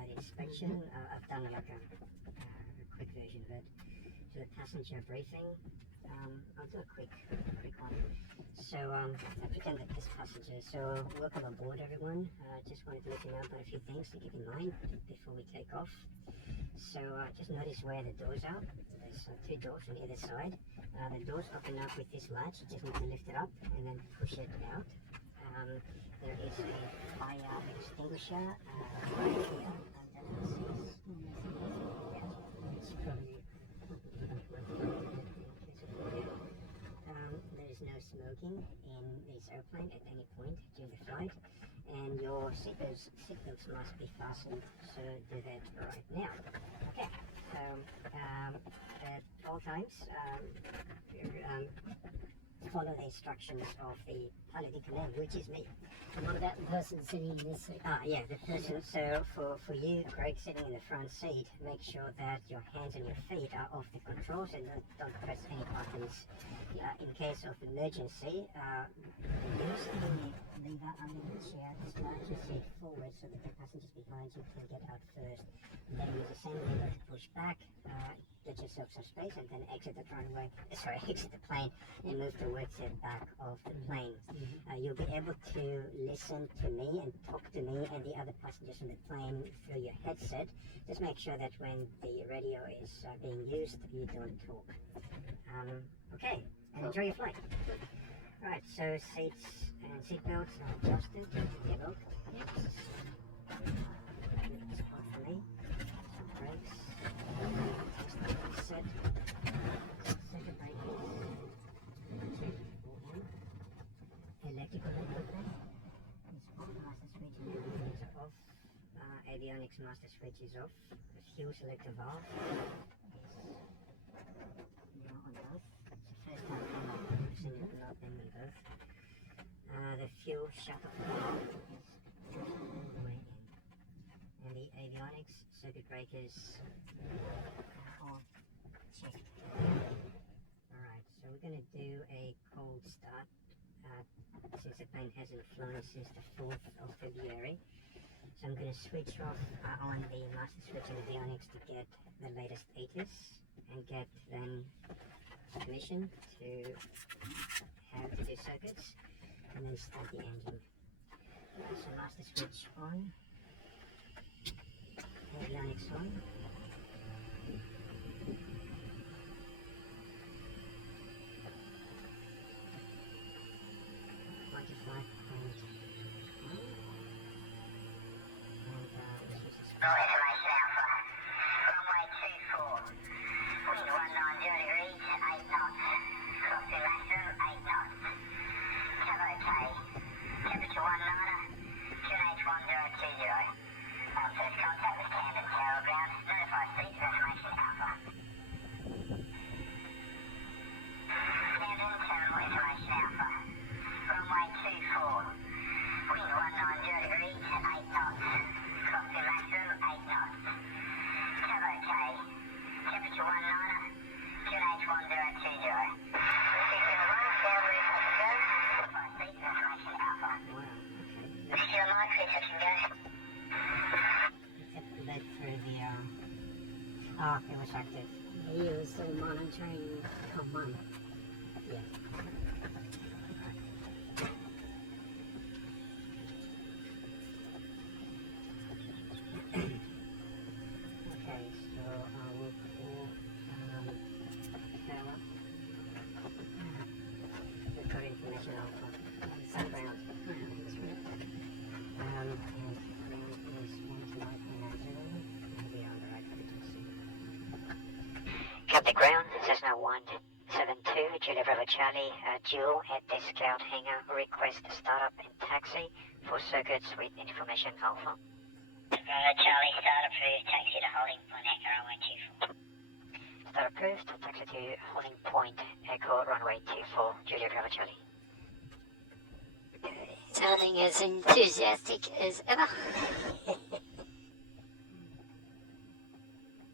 in-flight inspection. I've done like a quick version of it. So the passenger briefing, I'll do a quick one. So I pretend that this passenger, so welcome aboard everyone. Just wanted to let you know about a few things to keep in mind before we take off. So just notice where the doors are. There's two doors on either side. The doors open up with this latch. You just need to lift it up and then push it out. There is a fire extinguisher right here. It's probably there is no smoking in this airplane at any point during the flight, and your seatbelts must be fastened, so do that right now. Okay, so at all times, follow the instructions of the pilot in command, which is me. And what about the person sitting in this seat? Yeah, the person. So for you, Greg, sitting in the front seat, make sure that your hands and your feet are off the controls and don't press any buttons. In case of emergency, use the lever under the chair to slide your seat forward so that the passengers behind you can get out first. And then use the same lever to push back, get yourself some space, and then exit the plane and move towards the back of the plane. You'll be able to listen to me and talk to me and the other passengers in the plane through your headset. Just make sure that when the radio is being used, you don't talk. Okay, and enjoy your flight. Right, so seats and seatbelts are adjusted. Yellow. Spot for me. Brakes. Set. Second brake. Electrical equipment. Master switch and everything is off. Avionics master switch is off. The fuel selector valve is now on both. It's the first time I've seen it not in both. The fuel shut-off valve is just all the way in. And the avionics circuit breakers are checked. Alright, so we're going to do a cold start. Since the plane hasn't flown since the 4th of February. So I'm going to switch off on the master switch and avionics to get the latest ATIS and get then permission to have to do circuits and then start the engine. So master switch on, avionics on. Information Alpha. Runway 24. Wind 190 degrees, 8 knots. Crosswind maximum, 8 knots. Cab okay. Temperature 19er. QNH 1020. First contact with Camden Tower Ground. Notify seats of Information Alpha. Camden Terminal Information Alpha. Runway 24. Wind 190 degrees, 8 knots. Crosswind maximum, 8 knots. Cab okay. Temperature 19er. QNH 1020. Receiving the run, downwind, go. Notify seats of Information Alpha. Still night, Chris, I can go. Except that through the it was active. He was still monitoring Upwind. Yeah. Okay, so we'll call Carla. Record information alpha. Sunground. And ground is 12990. And we are on the right frequency. Captain Ground, Cessna 172, Julia Bravo Charlie, dual at the Scout hangar. Request startup and taxi for circuits with information alpha. Bravo Charlie, start approved, taxi to holding point, Echo runway 24. Start approved, taxi to holding point, Echo runway 24, Julia Bravo Charlie. Sounding as enthusiastic as ever.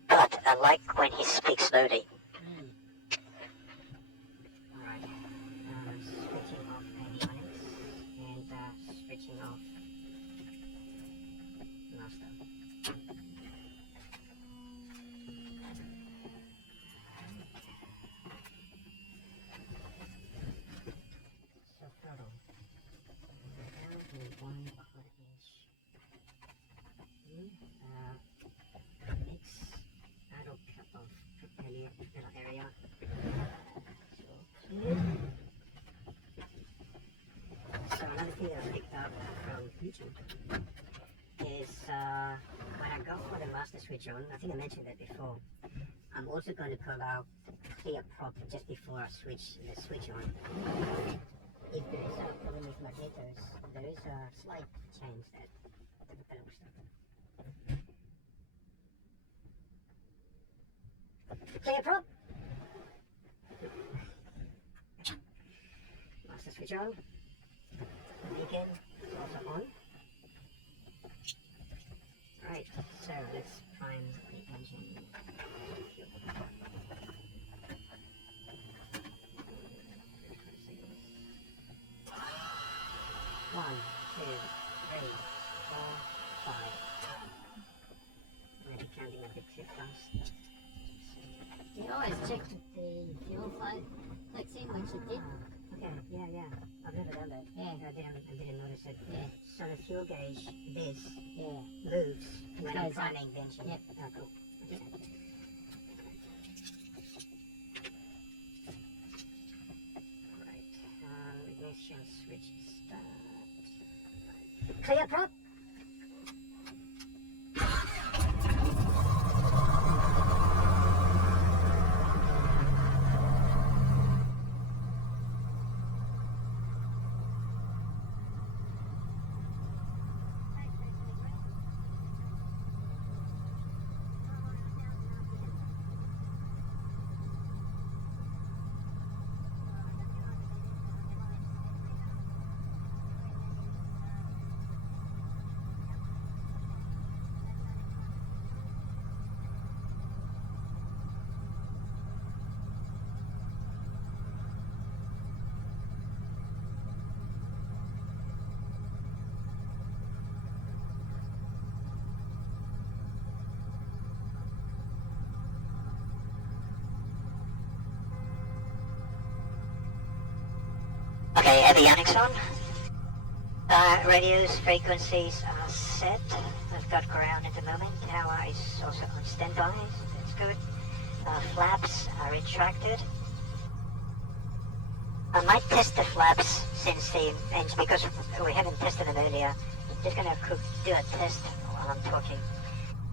But I like when he speaks slowly. Alright, switching off avionics and switching off master. go for the master switch on. I think I mentioned that before. I'm also going to pull out clear prop just before I switch the switch on. If there is a problem with magnetos, there is a slight chance that the propeller will stop. Clear prop. Master switch on. Beacon is also on. Right, so let's prime the engine. 1, 2, 3, 4, 5. Maybe counting a bit too fast. You always check the fuel flow flexing, which it did. Okay, yeah. I've never done that. Yeah. I didn't notice it. Yeah. So the fuel gauge, this, Yeah. moves when I'm goes up. priming the engine. Yep. Oh, cool. Yep. Right. Ignition switch start. Clear prop. Okay, Avionics on. Radios, frequencies are set. I've got ground at the moment. Tower is also on standby, so that's good. Flaps are retracted. I might test the flaps since the engine, because we haven't tested them earlier. Just gonna do a test while I'm talking.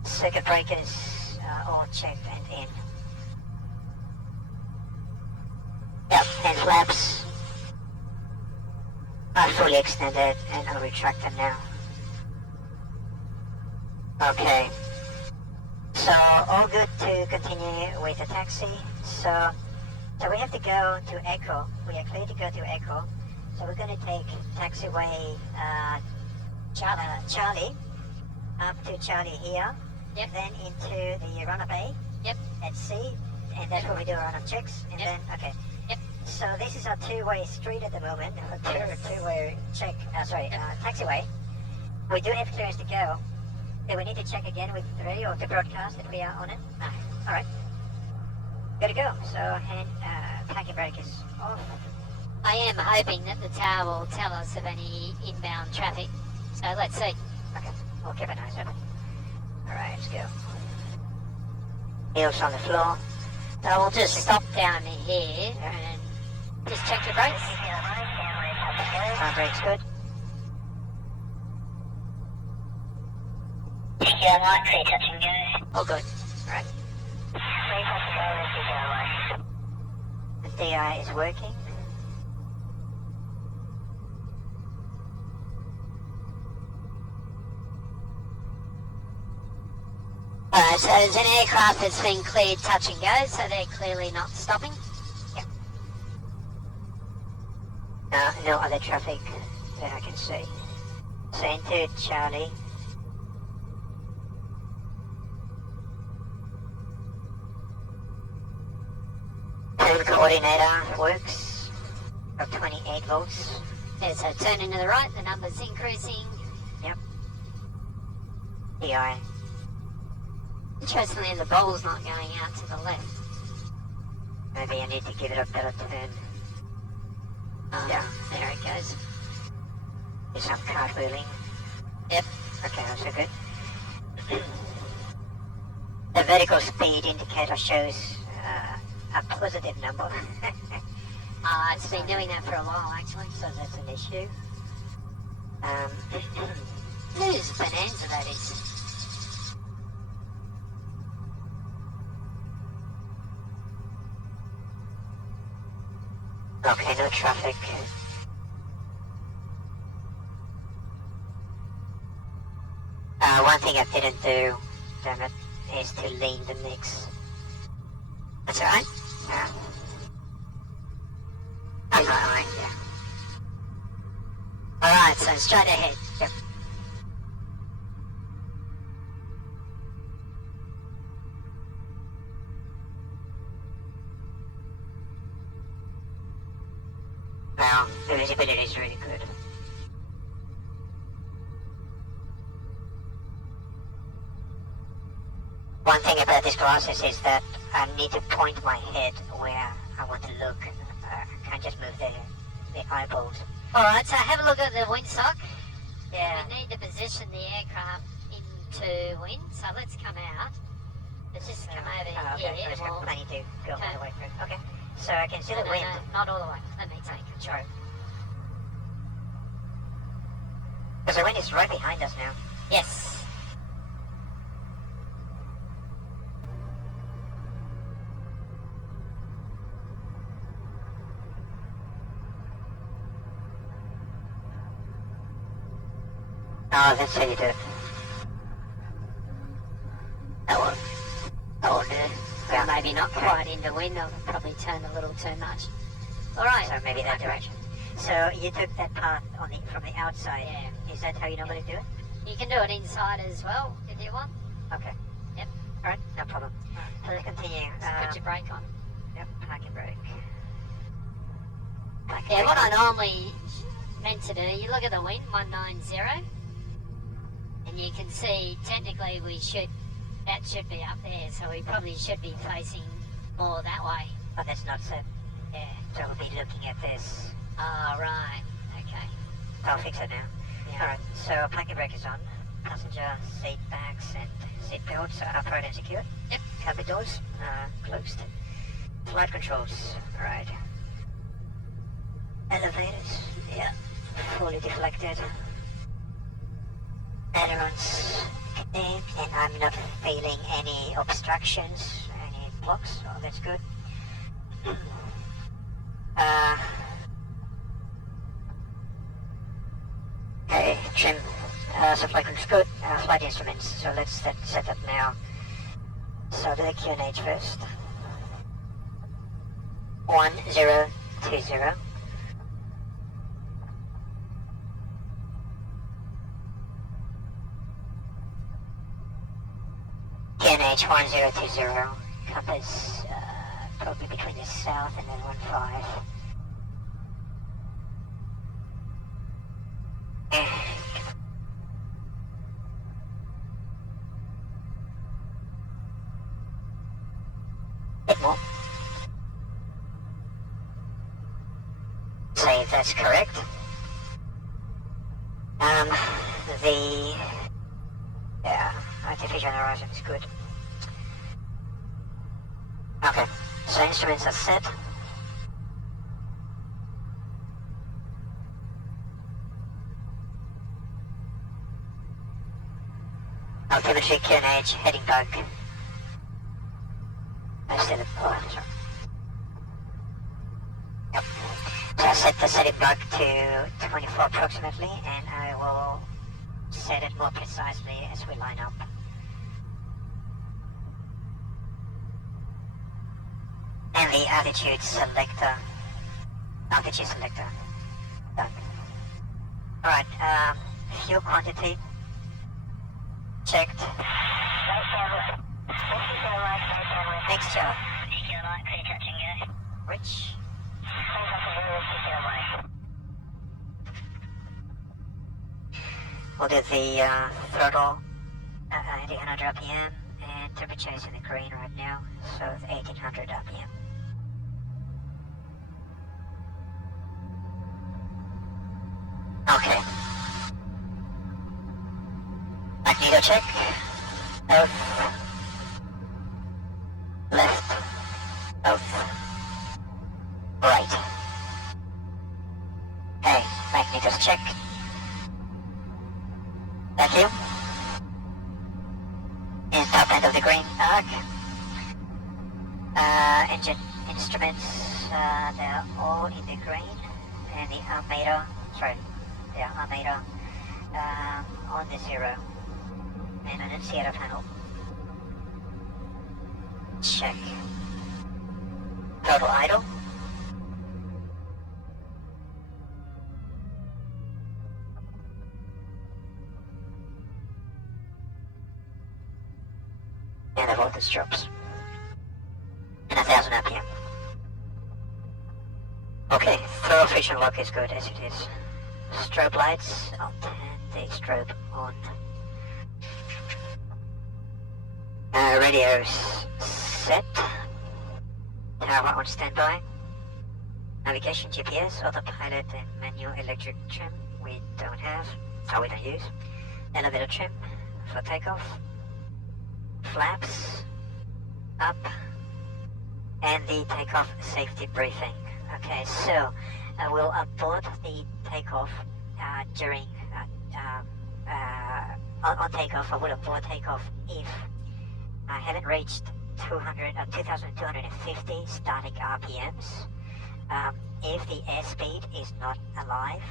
Circuit breakers are all checked and in. Yep, and flaps are fully extended, and I'll retract them now. Okay. So all good to continue with the taxi. So we have to go to Echo. We are clear to go to Echo. So we're going to take taxiway Charlie up to Charlie here. Yep. Then into the runup A. Yep. At C, and that's where we do our runup checks. And Yep. then okay. Yep. So this is our two-way street at the moment. Two-way check. Taxiway. We do have clearance to go. Do we need to check again with 3 or to broadcast that we are on it? No. All right. Good to go. So parking brake is off. I am hoping that the tower will tell us of any inbound traffic. So let's see. Okay. We'll keep an eye open. All right. Let's go. Heels on the floor. So we'll just stop down here and just check the brakes. Front brake's good. Yeah, light, clear, touch and go. All good. All right. Clear, touch and go, The DI is working. Alright, so there's an aircraft that's been cleared touch and go, so they're clearly not stopping. Yep. No other traffic that I can see. So into Charlie. Turn coordinator works of 28 volts. Yeah, so turning to the right, the number's increasing. Yep. DI. Interestingly, the bowl's not going out to the left. Maybe I need to give it a better turn. Yeah. There it goes. Do some cartwheeling. Yep. Okay, that's so good. The vertical speed indicator shows a positive number. It's been doing that for a while, actually. So that's an issue. Whose bonanza that is? Okay, no traffic. One thing I didn't do, damn it, is to lean the mix. That's alright. I'm alright, yeah. Alright, so straight ahead. Yep. Wow, the visibility is really good. One thing about this glasses is that I need to point my head where I want to look. I can't just move the eyeballs. Alright, so have a look at the windsock. Yeah. We need to position the aircraft into wind, so let's come out. Let's just come over Okay, here. I've got We'll- plenty to go Okay. all the way through. Okay, so I can see no, the wind. no, not all the way. Let me take control. Because the wind is right behind us now. Yes. Oh, that's how you do it. That will do. Well, maybe not quite in the wind. I'll probably turn a little too much. Alright. So maybe that direction. So you took that path on the from the outside. Yeah. Is that how you normally do it? You can do it inside as well, if you want. Okay. Yep. Alright, no problem. So let's continue. So put your brake on. Yep, parking brake. Parking Yeah, brake what I on. normally meant to do, you look at the wind, 190, and you can see technically that should be up there, so we probably should be facing more that way. But that's not set. Yeah. So we'll be looking at this. Oh, right. Okay. I'll fix it now. Yeah. Alright, so parking brake is on. Passenger seat backs and seat belts are upright and secured. Yep. Cabin doors closed. Flight controls, right. Elevators, yeah, fully deflected. Ailerons clean, and I'm not feeling any obstructions, any blocks, so that's good. Okay, trim, so flight controls good, flight instruments, so let's set up now. So do the QNH first. 1020. QNH 1020. Compass probably between the south and then 15. Bit more. Say if that's correct. Artificial horizon is good. Okay, so instruments are set. Altimetry, QNH, heading bug. I set it. Oh, sorry. Yep. So I set the setting bug to 24 approximately, and I will set it more precisely as we line up. And the altitude selector. Done. Alright, fuel quantity. Checked. Mixture. Rich. We'll do the throttle at 1800 RPM, and temperature is in the green right now, so it's 1800 RPM. Okay. Magneto check. Out. Left. Out. Right. Okay, magnetos check. Vacuum. In top end of the green arc. Engine instruments, they're all in the green, and the Armada, on the 0, and I don't see it panel. Check. Total idle. And the voltage drops. And 1000 RPM. Okay, throttle friction lock is good as it is. Strobe lights, I'll turn the strobe on. Radios set. Tower on standby. Navigation, GPS, autopilot and manual electric trim we don't have, we don't use. Elevator trim for takeoff. Flaps up, and the takeoff safety briefing. Okay, so I will abort the takeoff during on takeoff. I will abort takeoff if I haven't reached 2,250 static RPMs. If the airspeed is not alive,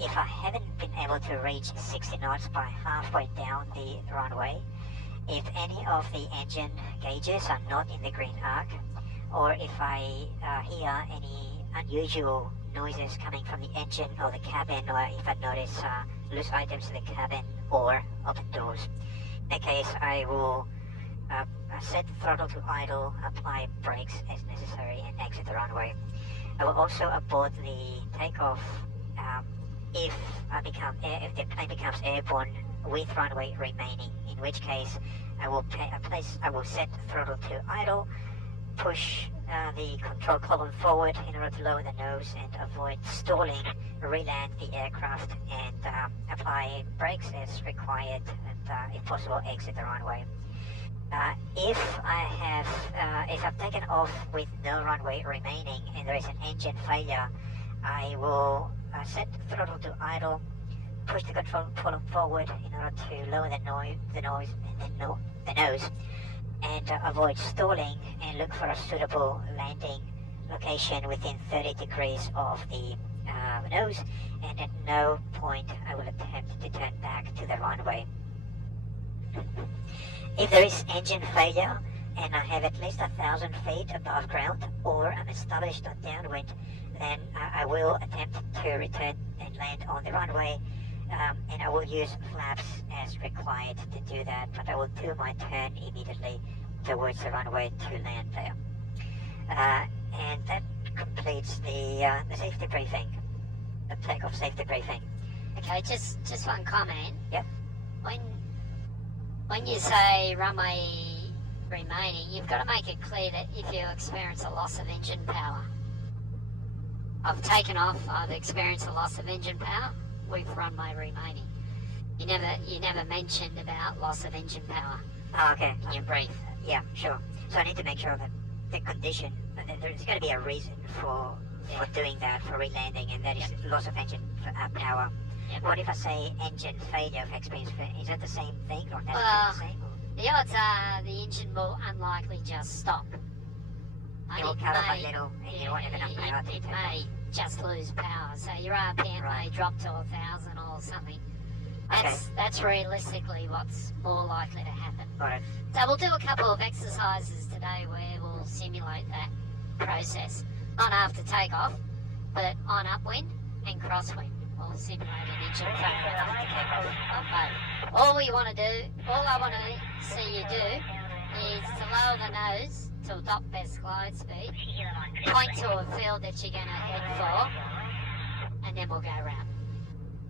if I haven't been able to reach 60 knots by halfway down the runway, if any of the engine gauges are not in the green arc, or if I hear any unusual noises coming from the engine or the cabin, or if I notice loose items in the cabin or open doors. In that case, I will set the throttle to idle, apply brakes as necessary, and exit the runway. I will also abort the takeoff if the plane becomes airborne with runway remaining, in which case I will set the throttle to idle, push the control column forward in order to lower the nose and avoid stalling, re-land the aircraft, and apply brakes as required, and if possible exit the runway. If I've taken off with no runway remaining and there is an engine failure, I will set the throttle to idle, push the control column forward in order to lower the nose, and avoid stalling, and look for a suitable landing location within 30 degrees of the nose, and at no point I will attempt to turn back to the runway. If there is engine failure and I have at least 1,000 feet above ground, or I'm established on downwind, then I will attempt to return and land on the runway, and I will use flaps as required to do that, but I will do my turn immediately towards the runway to land there. And that completes the safety briefing, the takeoff safety briefing. Okay, just one comment. Yep. When you say runway remaining, you've got to make it clear that if you experience a loss of engine power. I've taken off, I've experienced a loss of engine power with runway remaining. You never mentioned about loss of engine power. Oh, okay. In your brief. Yeah, sure. So I need to make sure that the condition, there's got to be a reason for doing that, for re-landing, and that is loss of engine power. Yep. What if I say engine failure of experience? Is that the same thing, or Well, the same? The odds are the engine will unlikely just stop. It will cut off a little, and you won't have enough power to It turn may just lose power, so your RPM may drop to 1,000 or something. That's realistically what's more likely to happen. Got it. So we'll do a couple of exercises today where we'll simulate that process. Not after takeoff, but on upwind and crosswind. We'll simulate an engine failure after takeoff. All I want to see you do is to lower the nose to adopt best glide speed, point to a field that you're going to head for, and then we'll go around.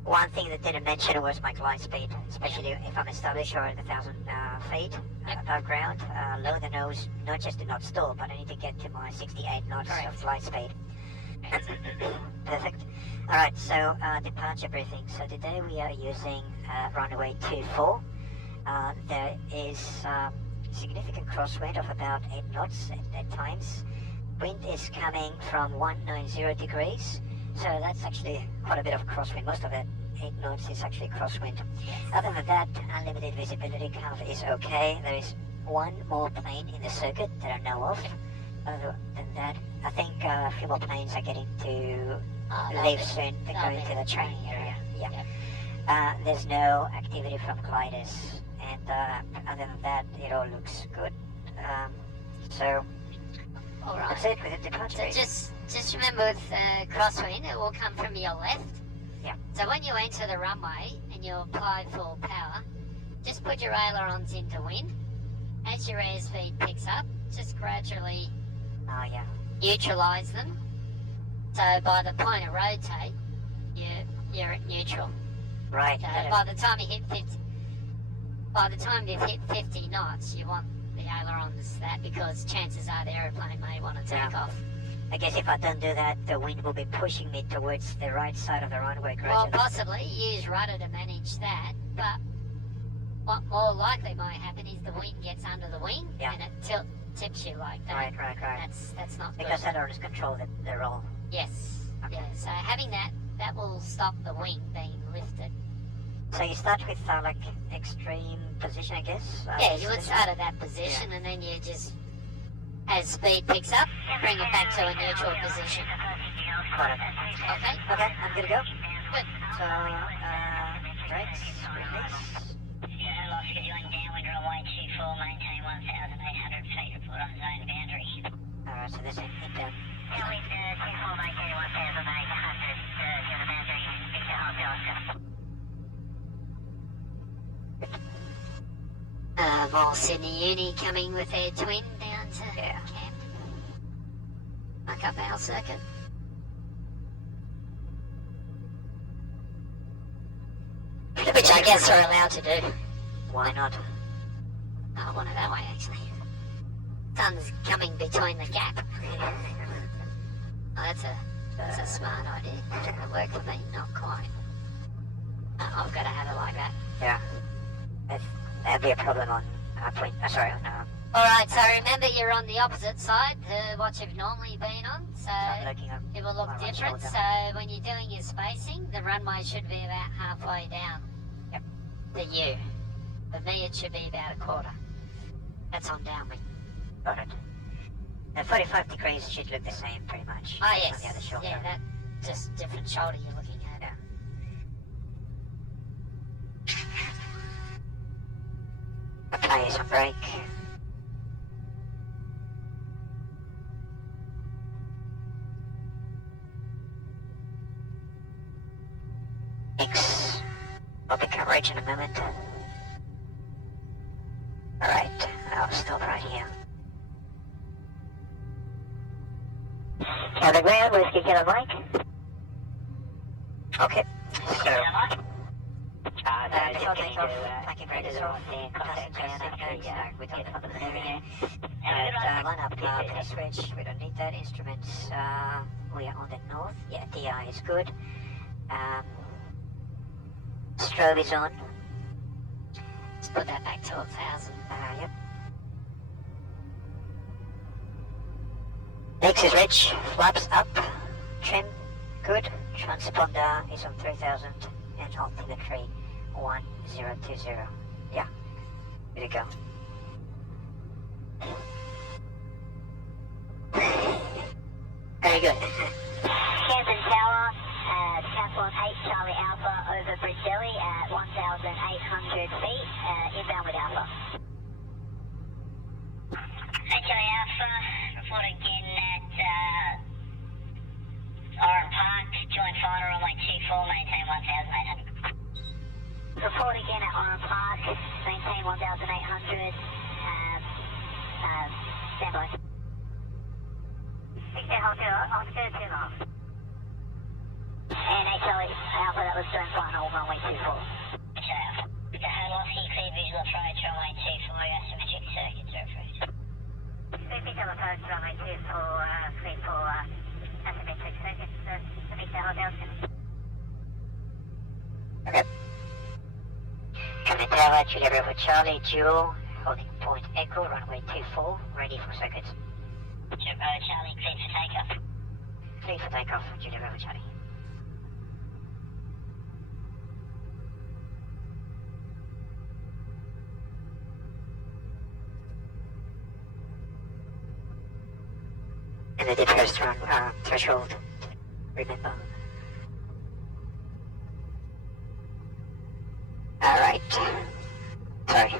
One thing that didn't mention was my glide speed, especially if I'm established or at 1,000 feet above ground. Lower the nose, not just to not stall, but I need to get to my 68 knots of glide speed. Perfect. Alright, so departure briefing. So today we are using runway 24. There is significant crosswind of about 8 knots at times. Wind is coming from 190 degrees. So that's actually quite a bit of crosswind. Most of it, 8 knots, is actually crosswind. Other than that, unlimited visibility cover is okay. There is one more plane in the circuit that I know of. Other than that, I think a few more planes are getting to they'll leave be- soon to they'll go be into the training area. Yeah. Yep. There's no activity from gliders, and other than that, it all looks good. So All right. that's it with the departure. So just remember with Crosswind, it will come from your left. Yeah. So when you enter the runway and you apply full power, just put your ailerons into wind. As your airspeed picks up, just gradually Oh yeah. neutralise them. So by the point of rotate, you're at neutral. Right. So got it. by the time you hit 50, by the time you've hit 50 knots, you want the ailerons that, because chances are the aeroplane may want to take Yeah. off. I guess if I don't do that, the wind will be pushing me towards the right side of the runway Well, gradually. possibly use rudder to manage that, but what more likely might happen is the wind gets under the wing Yeah. and it tips you like that. Right. That's not Because good. that already control the roll. Yes. Okay. Yeah. So having that will stop the wing being lifted. So you start with like extreme position, I guess. Yeah, you would start at that position and then you just, as speed picks up, bring it back to a neutral position. Got it. Okay? Okay, I'm good to go. Good. So, brakes, release. Oscar, join downwind runway 24, maintain 1,800 feet, report on zone boundary. Alright, so this is hit down. Downwind 24, maintain 1,800, zone boundary, Victor Hotel, Oscar. More Sydney Uni coming with their twin down to Yeah. Camden. Back up our circuit. Which I guess they're allowed to do. Why not? I want it that way actually. Sun's coming between the gap. Oh, that's a smart idea. It'll work for me, not quite. I've got to have it like that. Yeah. That'd be a problem on Upwind. Sorry, on Alright, so remember you're on the opposite side to what you've normally been on, so I'm looking up. it will look my right different. shoulder. So when you're doing your spacing, the runway should be about halfway down. Yep. The U. For me, it should be about a quarter. That's on downwind. Got it. The 45 degrees should look the same pretty much. Oh On yes, the other shoulder. yeah, that just different shoulder you're looking at. Yeah. Apply some brake. X. Will be coverage in a moment. Alright, I'll stop right here. On the ground, Whiskey Kilo Mike. Okay, so... before takeoff, packing brake is off, passenger navigator, we don't have the area. And line up, please switch, we don't need that. Instruments, we are on the north, yeah, DI is good. Strobe is on. Let's put that back to 1,000. Yep. X is rich, flaps up, trim, good. Transponder is on 3000 and altimetry 1020. Yeah, good to go. Very good. Camden Tower, Decathlon 8 Charlie Alpha over Bridgelly at 1,800 feet, inbound with Alpha. 8 Charlie Alpha, report again at Oran Park, join final runway 24, maintain 1,800. Report again at Oran Park, maintain 1,800, stand by. Victor Hotel, Oscar 2 miles. And HLE Alpha, that was join final, runway 24. HLE Alpha. Victor Holowski, clear visual approach, runway 24, asymmetric circuits are approved. Clear visual approach, runway 24, clear for asymmetric circuits, Victor Hotel. Okay. Camden Tower, Julia Bravo Charlie, dual, holding point Echo, runway 24, ready for circuits. Julia Bravo Charlie, clear for takeoff. Clear for takeoff, Julia Bravo Charlie. And the first run threshold, remember. Alright. Sorry.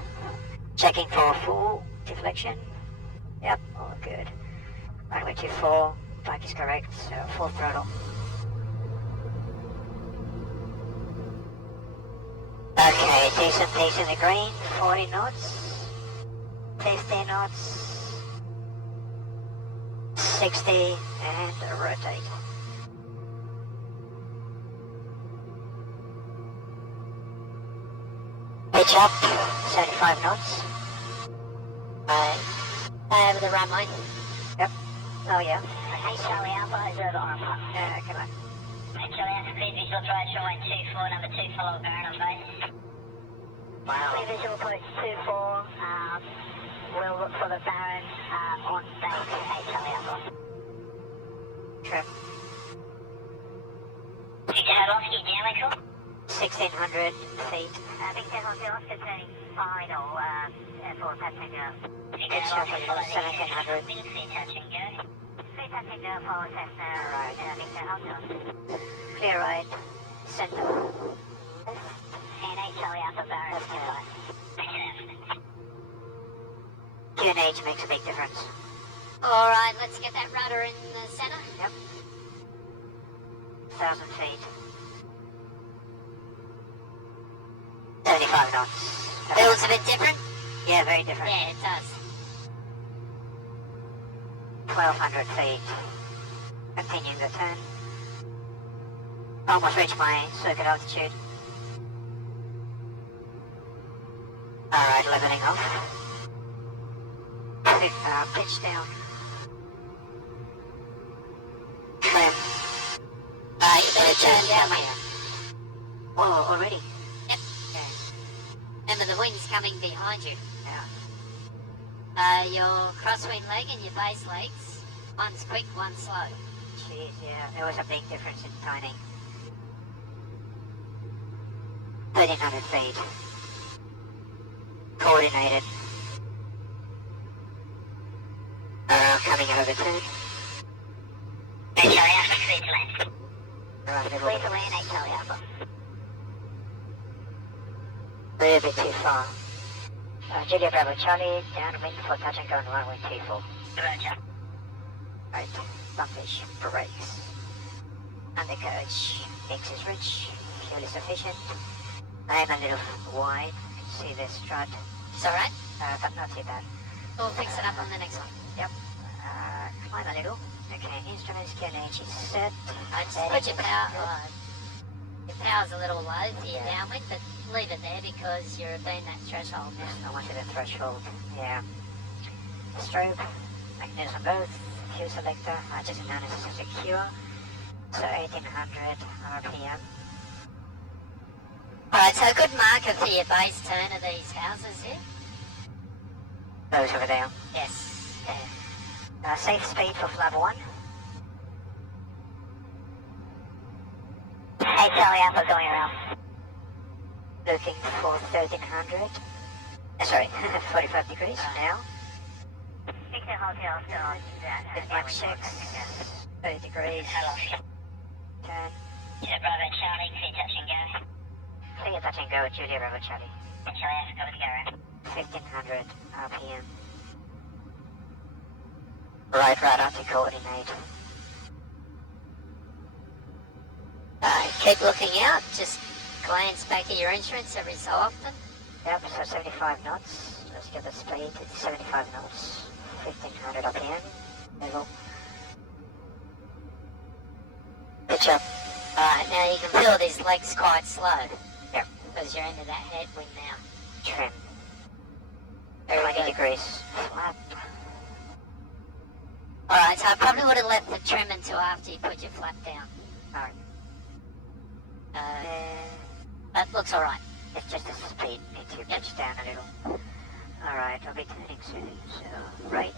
Checking for full deflection. Yep, all good. Runway 24, bike is correct, so full throttle. Okay, decent pace in the green, 40 knots, 50 knots, 60, and rotate. Pitch up, 75 knots. Over the runway. Yep. Oh yeah. Hey Charlie Alpha is over Alpha. Come on. Hey Charlie Alpha, clear visual approach runway 24, number 2, follow Baron on base. Wow. Clear visual approach 24, we'll look for the Baron on base. Hey Charlie Alpha. Trim. Victor Hodowski, downwind call? 1600 feet. Victor Hodowski turning final for passenger. Victor Pitch up Hodowski, at follow 1700. Clear touch and go. Clear touch and go, follow Cessna. Alright. Victor Hodowski. Clear right. Center. And 8 Charlie Alpha Baron. Left to right. Excellent. QNH makes a big difference. Alright, let's get that rudder in the centre. Yep. 1,000 feet. 75 knots. Feels a bit different? Yeah, very different. Yeah, it does. 1,200 feet. Continuing the turn. Almost reached my circuit altitude. Alright, leveling off. Pitch down. Trim. You better turn down here. Oh, already? Yep. Okay. Remember, the wind's coming behind you. Yeah. Your crosswind leg and your base legs, one's quick, one's slow. Jeez, yeah, there was a big difference in timing. 1,300 feet. Coordinated. Coming over turn. 8 Charlie Alpha, clear to land. Right, Clear to land, 8 Charlie Alpha. a little bit too far. Julia Bravo Charlie, downwind for touch and go on runway 24. Roger. Right, BUMFISH, brakes. Undercarriage, mix is rich, fuel is sufficient. I am a little wide, see the strut, It's alright. but not too bad. We'll fix it up on the next one. Yep. Climb a little. Okay, instruments, QNH is set. Just put your power. Your power's a little low for your downwind, but leave it there because you're being that threshold now. Not much of a threshold. Yeah. Strobe, magnets on both. Fuel selector, just announced as secure. So 1800 RPM. Alright, so a good marker for your base turn of these houses here? Those over there. Yes. Safe speed for flap 1. 8 Charlie Alpha going around. Looking for 1300. Sorry, 45 degrees now. Victor Hotel still With my checks. 30 degrees. Turn. Julia Bravo Charlie, clear touch and go. Clear touch and go, Julia Bravo Charlie. 8 Charlie Alpha, cover to go around. 1500 RPM. Right rudder to coordinate. Keep looking out, just glance back at your instruments every so often. Yep, so 75 knots. Let's get the speed to 75 knots. 1500 RPM. Level. Pitch up. Alright, now you can feel these legs quite slow. Yep. Because you're into that headwind now. Trim. Very 20 good. degrees. Flap. Alright, so I probably would have left the trim until after you put your flap down. Alright. That looks alright. It's just a speed. Need to pitch down a little. Alright, I'll be turning soon. So, right,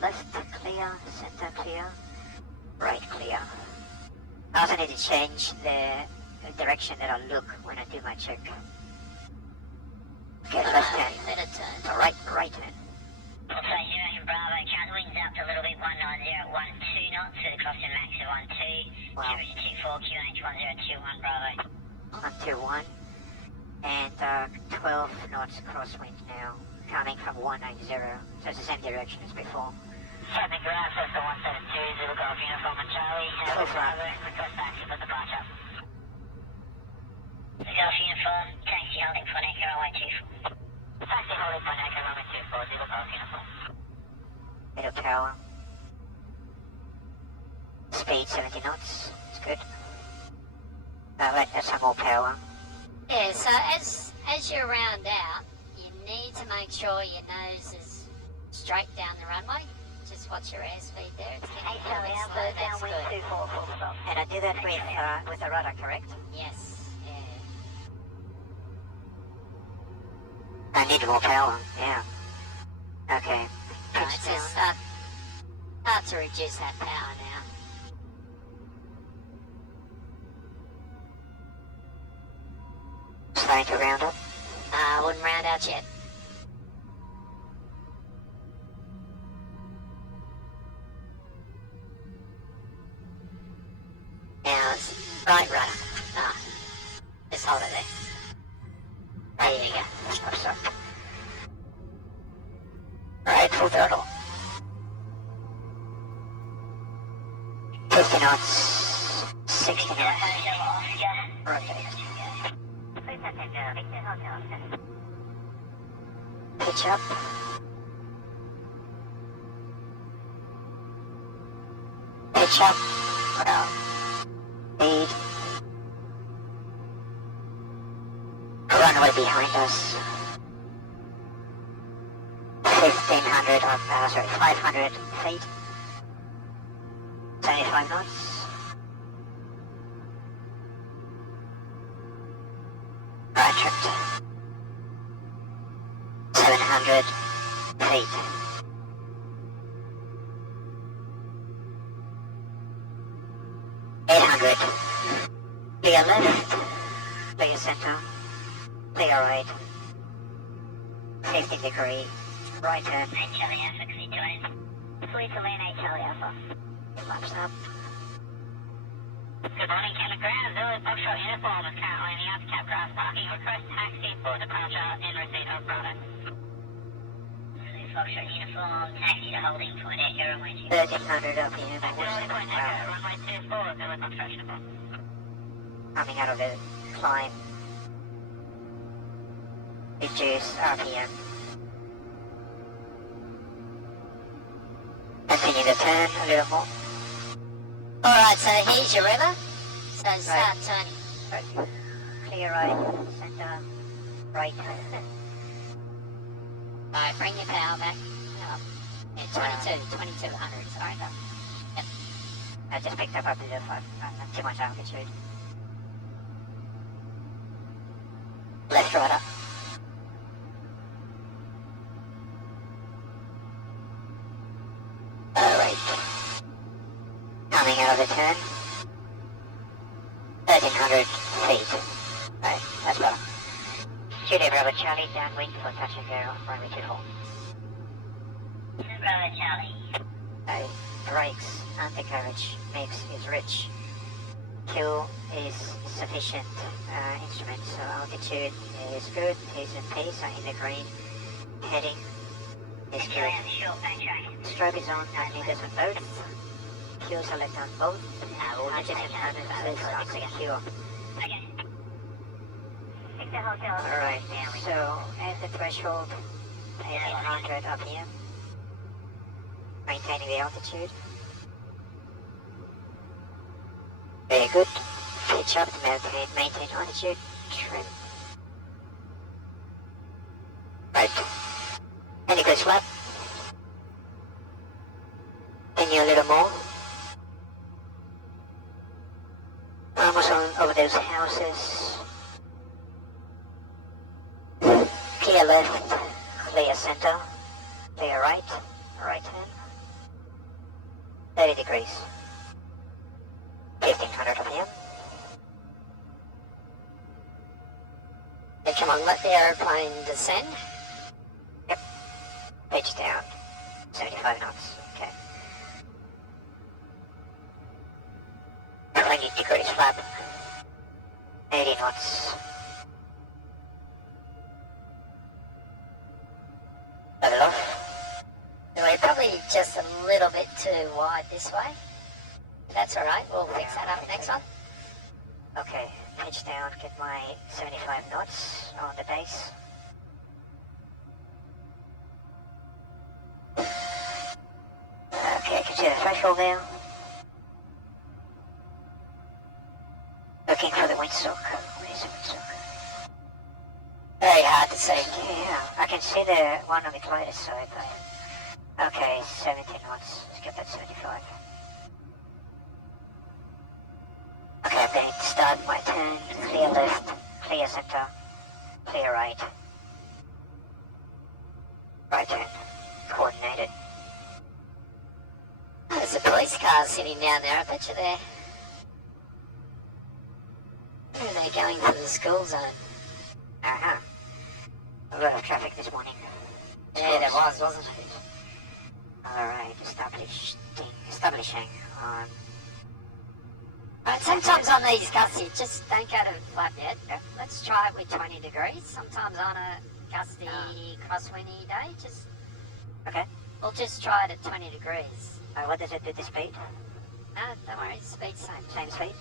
left clear, center clear, right clear. I also need to change the direction that I look when I do my check. Okay, left turn. Better turn. So right turn. Also, 0 in Bravo, count wings up a little bit, 190, 190, so it's the same direction as before. Traffic ground, Cessna 172, Zulu Golf Uniform and Charlie, Full flat. request taxi for departure. Golf Uniform, taxi holding for Echo runway 24. Taxi holding for Echo runway 24, Zulu Golf Uniform. Middle tower. Speed 70 knots, it's good. Wait, there's some more power. Yeah, so as you round out, you need to make sure your nose is straight down the runway. Just watch your airspeed there. It's getting a little bit slow, that's Downwind good. 24, full stop. And I do that with the rudder, correct? Yes, yeah. I need more power, yeah. Okay. Right, Pitch so down. start to reduce that power now. Starting to round up. I wouldn't round out yet. Now it's right rudder. Ah, just hold it there. Right, there you go. Oh, sorry. Right, full throttle. 50 knots. 60 knots. Rotate. Pitch up. Pitch up. Wow. Speed. Runway behind us. 1500 or, sorry, 500 feet. 75 knots. Right tripped. 700 feet. 800. Clear left. Clear center. Clear right. 50 degree. Right turn. 8 Charlie Alpha, exceed 2 Fleet to lane 8 Charlie Alpha. Laps up. Good morning, Camden Ground. Zulu Foxtrot Uniform is currently in the ATIS cross parking. Request taxi for departure in receipt of product. Zulu Foxtrot Uniform, taxi to holding point Echo runway 24. 1300 RPM. Holding point Echo runway 24, Zulu Foxtrot Uniform. Coming out of the climb. Reduce RPM. Continue the turn a little more. Alright, so here's your river. So start turning. Right. Clear right, center, right. Alright, bring your power back. Yeah, 2200, sorry. Yep. I just picked up a bit of too much altitude. Left rudder. Alright. Coming out of the turn. 1300 feet. Right, that's better. Julia Bravo Charlie, downwind for touch and go on runway 24. Bravo Charlie. Brakes, undercarriage mix is rich. Fuel is sufficient. Instrument, so altitude is good. T's and P's are in the green. Heading is good. Short backtrack. Strobe is on, meters on both. Fuel select on both. Oxygen harnesses are secure. Okay. Victor Hotel. Alright, so at the threshold, 1800 RPM. Maintaining the altitude. Very good. Pitch up to maintain altitude. Trim. Right. Any good flap? Continue a little more. Almost on over those houses. Clear left, clear center, clear right, right hand. 30 degrees. 1500 RPM. Okay, come on, let the aeroplane descend. Yep. Pitch down. 75 knots. Okay. 20 degrees flap. 80 knots. A lot. just a little bit too wide this way. That's alright, we'll fix that up next one. Okay, pitch down, get my 75 knots on the base. Okay, I can see the threshold there. Looking for the windsock. Where is the windsock? Very hard to see. Yeah, I can see the one on the closest side, but... Okay, 17 knots. Let's get that 75. Okay, I'm going to start my turn. Clear left, clear center, clear right. Right turn. Coordinated. There's a police car sitting down there, I bet you there. Where are they going for the school zone? Uh-huh. A lot of traffic this morning. Yeah, there was, wasn't it? Alright, establishing on... But sometimes on these gusts you just don't go to flat yet. Let's try it with 20 degrees. Sometimes on a gusty, crosswindy day, just... Okay. We'll just try it at 20 degrees. What does it do to speed? No, don't worry, speed's same. Same speed?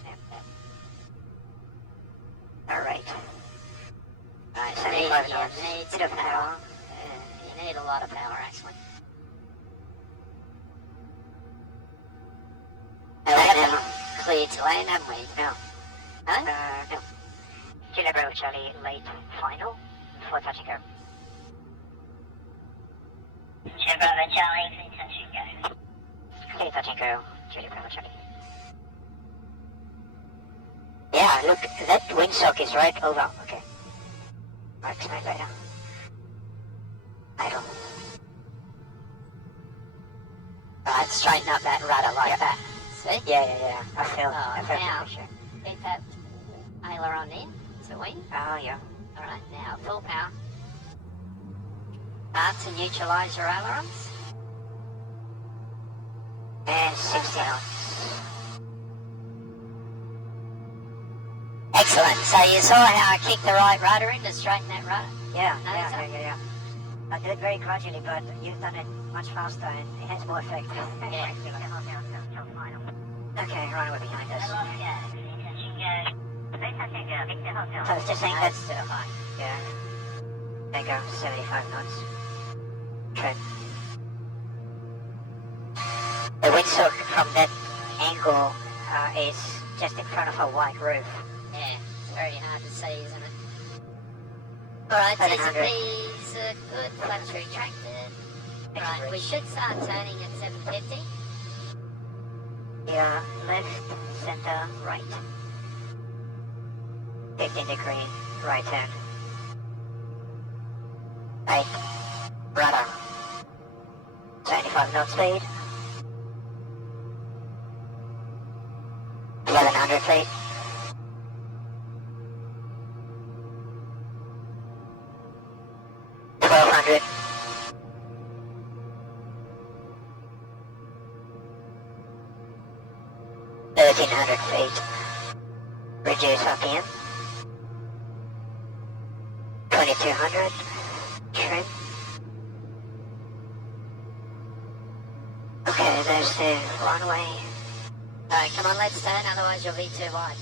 Yeah. Alright. Right, 75 you knots. need Bit of power. You need a lot of power, actually. No, We haven't cleared to land, haven't we? No. No? No. Julia Bravo Charlie, late final for touch and go. Julia Bravo Charlie, clear touch and go. Clear touch and go, Julia Bravo Charlie. Yeah, look, that windsock is right over. Okay. I'll explain later. Idle. Right, straighten up that rudder like that. See? Yeah. I felt now. the pressure. Get that aileron in to wing. Oh, yeah. Alright, now full power. Start to neutralise your ailerons. And 60 knots. Excellent. So you saw how I kicked the right rudder in to straighten that rudder? Yeah. I did it very gradually, but you've done it much faster and it has more effect. Yeah. Okay, runway behind us. So it's just saying that's yeah. There you go, 75 knots. Trim. The windsock from that angle is just in front of a white roof. Yeah, it's very hard to see, isn't it? Alright, T's are good, flaps retracted. Right, we should start turning at 750. Yeah, left, center, right. 15 degree, right turn. Right, rudder. 75 knot speed. 1100 feet. Feet. Reduce RPM. 2200. Trim. Okay, there's the runway. Alright, come on, let's turn, otherwise you'll be too wide.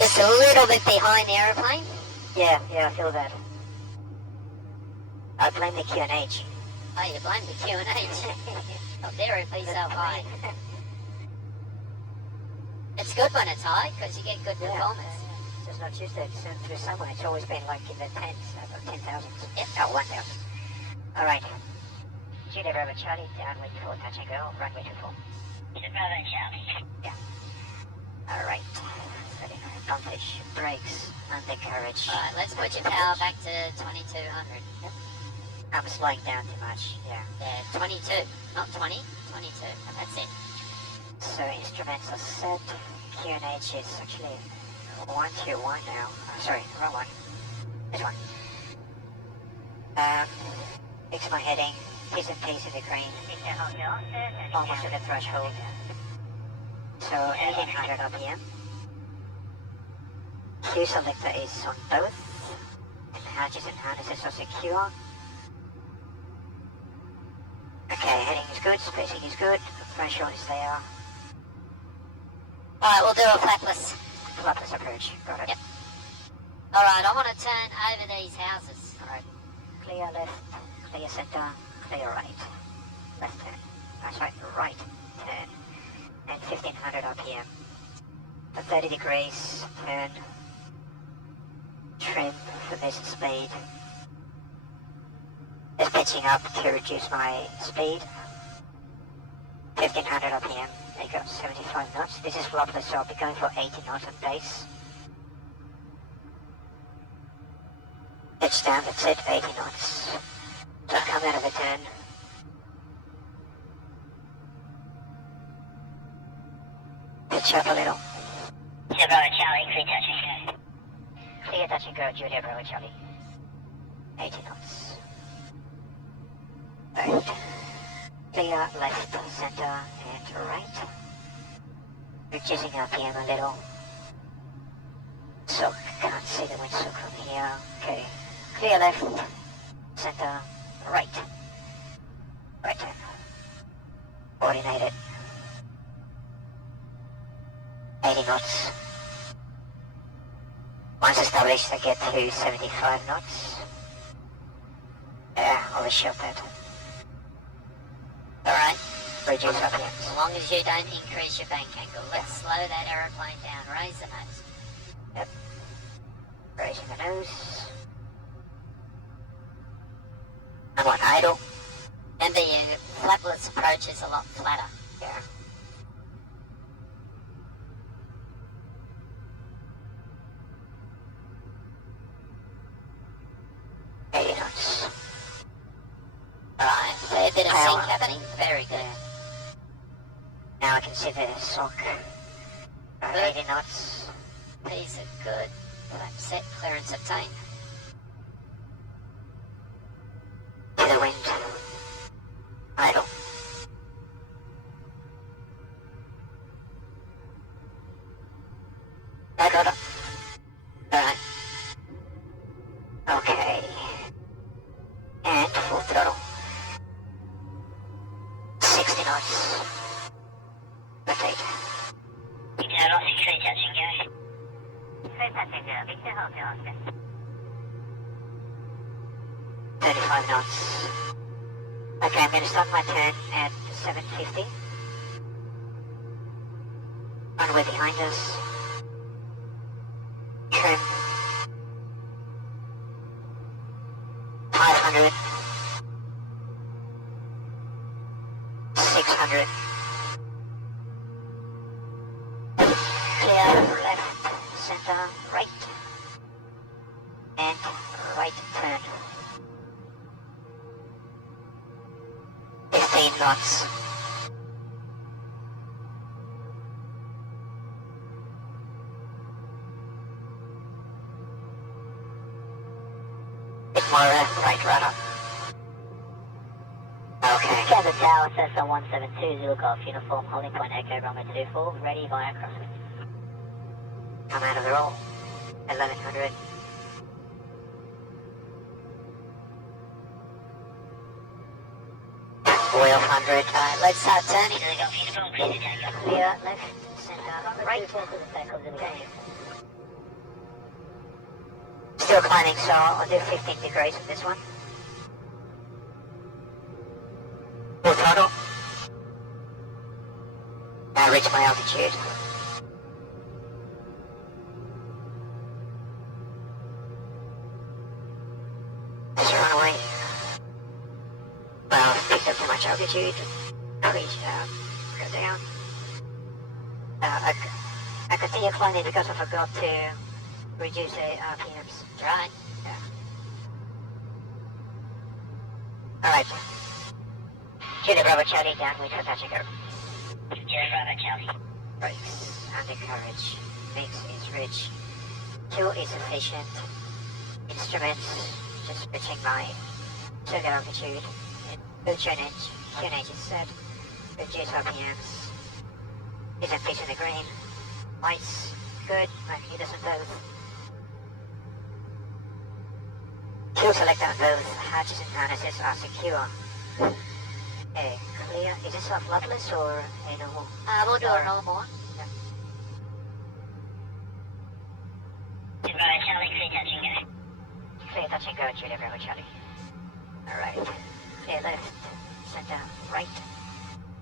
Just a little bit behind the aeroplane. Yeah, I feel that. I blame the QNH. Oh, you blame the QNH. Up there it be so high. It's good when it's high, because you get good performance. Just not used to it through summer. It's always been like in the 10,000s. Yep. Oh, 1,000. Alright. Julia Bravo Charlie, downwind for touch and go, runway 24. Julia Bravo Charlie. Yeah. Alright. Setting BUMFISH, brakes, undercarriage. Alright, let's put your power back to 2200. Yep. I'm slowing down too much, yeah. Yeah, 22, not 20, 22, that's it. So instruments are set. QNH is actually 121 now. Sorry, wrong one. This one. Fix my heading. Piece and piece in the green. Almost at the threshold. So 1800 RPM. Q selector is on both, and hatches and harnesses are secure. Okay, heading is good, spacing is good, threshold is there. Alright, we'll do a flapless. Flapless approach, got it. Yep. Alright, I want to turn over these houses. Alright, clear left, clear center, clear right. Left turn. That's right turn. And 1500 RPM. For 30 degrees, turn. Trim for this speed. Just pitching up to reduce my speed. 1500 RPM. There you go, 75 knots. This is flapless, so I'll be going for 80 knots on base. Pitch down, that's it, 80 knots. So I'll come out of the turn. Pitch up a little. Julia Bravo Charlie, clear touch and go. Clear touch and go, Julia Bravo Charlie. 80 knots. Right. Clear left, center, and right. Reducing RPM a little. So can't see the windsock from here. Okay. Clear left, center, right. Right turn. Coordinated. 80 knots. Once established, I get to 75 knots. Yeah, overshot that. Alright, reduce RPMs. As long as you don't increase your bank angle. Let's slow that aeroplane down. Raise the nose. Yep. Raising the nose. I'm on idle. Remember, your flapless approach is a lot flatter. Yeah. Alright, so a bit of sync happening. Very good. Now I can see the sock. Good. 80 knots. Piece of good. Flap set, clearance obtained. To the wind. Idle. I got it. Alright. Okay. And full throttle. 60 knots. Rotate. Internal security touch and go. Clear touch and go. Victor Hotel, Oscar. 35 knots. Okay, I'm going to start my turn at 750. Runway behind us. Trim. 500. 600. Clear left, center, right. And right turn. 15 knots. Bit more right rudder. Okay. Camden Tower, Cessna 172, Zulu Golf Uniform, holding point Echo, runway 24, ready via Crosswind. Come out of the roll. 1100. Wheel 100. Let's start turning. Zulu Golf Uniform, clear to take off. Clear left, center, right. Still climbing, so I'll do 15 degrees on this one. Full throttle. Now reach my altitude. This runway. Well, I've picked up too much altitude. Please, go down. I continue climbing because I forgot to reduce the RPMs. Right. Yeah. Alright. Julia Bravo Charlie, downwind for touch and go. Julia Bravo Charlie. Brakes, undercarriage, mix is rich, fuel is efficient, instruments, just pitching my circuit altitude, fuel QNH is set, reduce RPMs, is a piece in the green, lights, good, like it doesn't both, Fuel selector on both hatches and harnesses are secure. Okay, clear. Is this a flapless or a normal? We'll do a normal one. Charlie, clear touch and go. Clear touch and go, Julia Bravo Charlie. Alright. Clear left, center, right.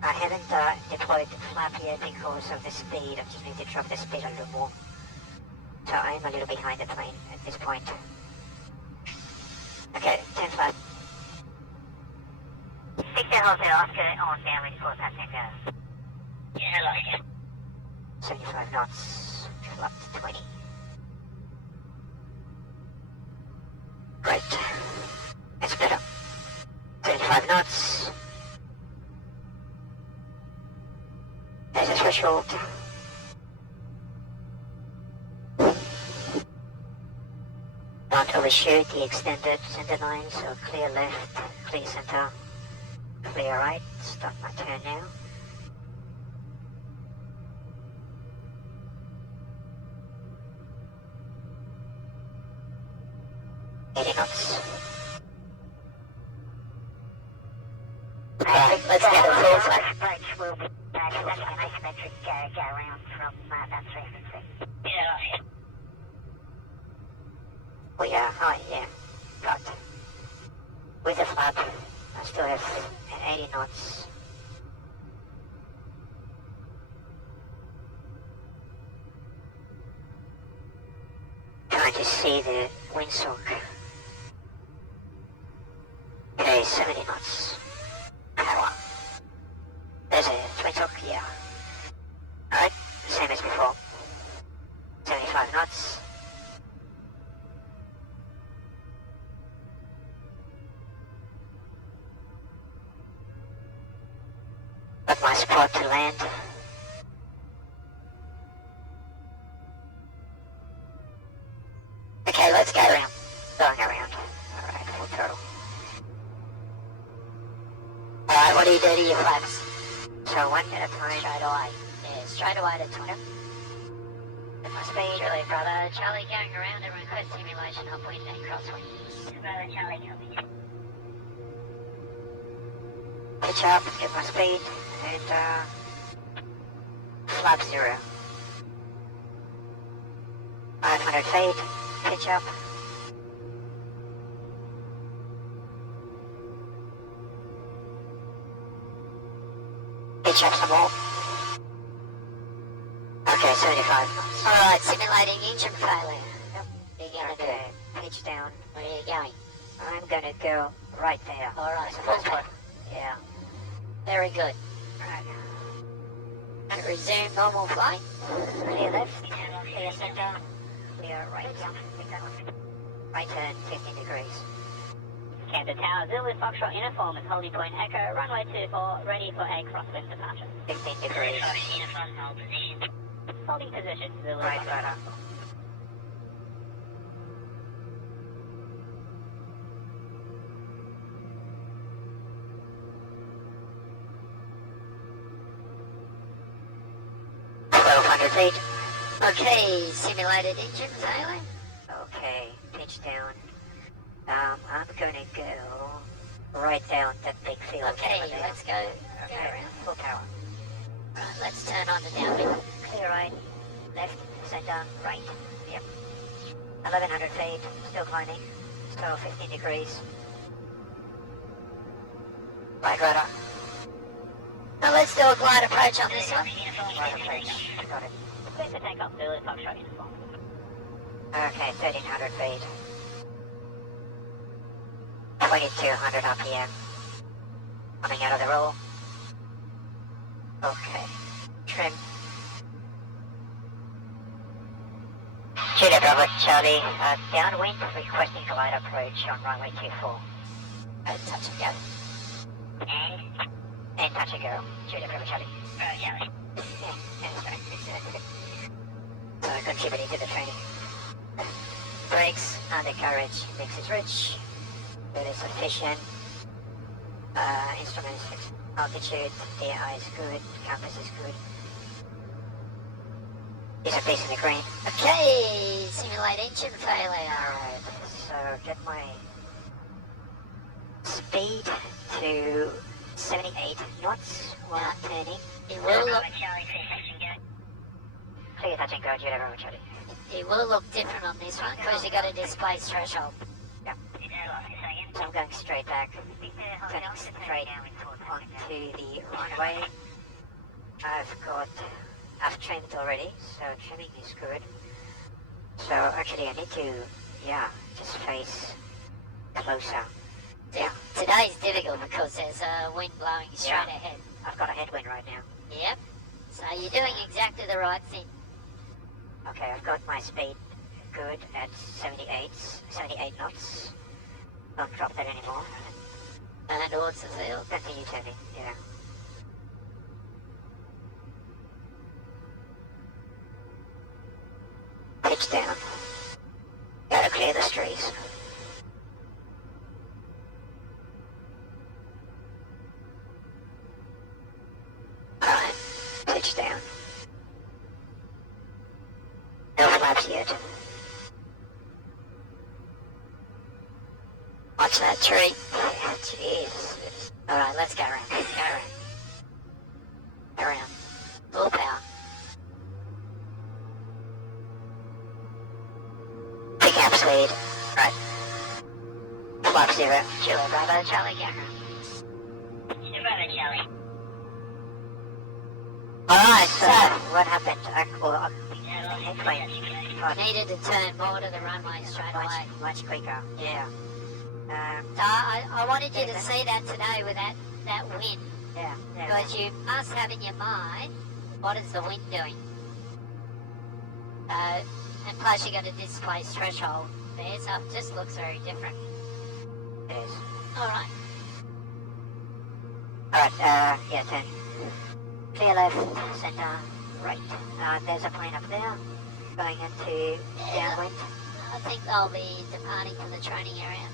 I haven't deployed the flap yet because of the speed. I just need to drop the speed a little more. So I'm a little behind the plane at this point. Okay, 10 flap. 60 Hotel Oscar on downwind for touch and go. Yeah, lost you. 75 knots, flap to 20. Right. It's better. 35 knots. There's a threshold. Not overshoot the extended center line, so clear left, clear center, clear right. Start my turn now. Knots. Alright, let's get a full flight. Approach will be that's an asymmetric go around from about 300 feet. Yeah, lost you. We are high, yeah. But with the flap, I still have 80 knots. Trying to see the windsock. Okay, 70 knots. Power. There's a windsock, yeah. Alright, same as before. 75 knots. Got my spot to land. Okay, let's go around. Going around. Alright, full throttle. Alright, what do you do to your flaps? So one at a time. Straight away. Yeah, straight away to 20. At my speed. Really, brother. Charlie going around and request simulation upwind and crosswind. Brother Charlie, copy. Pitch up, get my speed, and flap 0. 500 feet, pitch up. Pitch up some more. Okay, 75 knots. Alright, simulating engine failure. Yep. You're gonna Okay, pitch down. do. Where are you going? I'm gonna go right there. Alright, That's the full first throttle. one. Yeah. Very good. Right. And resume normal flight. Clear left, clear center, clear right. Right turn, 15 degrees. Camden Tower, Zulu Foxtrot uniform is holding point Echo, runway 24, ready for a crosswind departure. 15 degrees. Uniform, hold position. Holding position, Zulu Right, Foxtrot. right up. Feet. Okay, simulated engine failure. Okay, pitch down. I'm gonna go right down that big field. Okay, over there. let's go around. Full power. Right, let's turn on the downwind. Clear right, left, center, right. Yep. 1100 feet, still climbing. Still 15 degrees. Right rudder. Now let's do a glide approach on this one. Right approach. Got it. Clear for takeoff, Zulu Foxtrot uniform. Okay, 1300 feet. 2200 RPM. Coming out of the roll. Okay. Trim. Julia Bravo Charlie, downwind, requesting glide approach on runway 24. Touch and go. And touch and go. Julia Bravo Charlie. Charlie. Yeah, that's right. So contributing to the training. Brakes, undercarriage, mix is rich. Fuel is sufficient. Instruments, altitude, DI is good, compass is good. These are facing the green. Okay, simulate engine failure. Alright, so get my speed to 78 knots while turning. It will look, Clear touch and go, Julia Bravo Charlie. it will look different on this one because you got a displaced threshold. So I'm going straight back, turning straight onto the runway. I've trimmed already, so trimming is good. So actually I need to, just face closer. Yeah. Today's difficult because there's a wind blowing straight Yeah. ahead. I've got a headwind right now. Yep. So you're doing exactly the right thing. Okay, I've got my speed good at 78 knots. Don't drop that anymore. And towards the field. Continue turning, yeah. Pitch down. Gotta clear the trees. Alright, pitch down. No flaps yet. Watch that tree. Jeez. Alright, let's go around. Go around. Go around. Full power. Pick up speed. Right. Flap 0. Kilo Bravo Charlie, go around. Bravo Charlie. Alright, so what happened? Needed to turn more to the runway straight away. Much quicker. Yeah. So I wanted you to see that today with that wind. Yeah. Because you must have in your mind, what is the wind doing? And plus you got a displaced threshold there, so it just looks very different. It is. Alright. Alright, turn. Clear left, center, right. There's a plane up there, going into downwind. I think they'll be departing from the training area.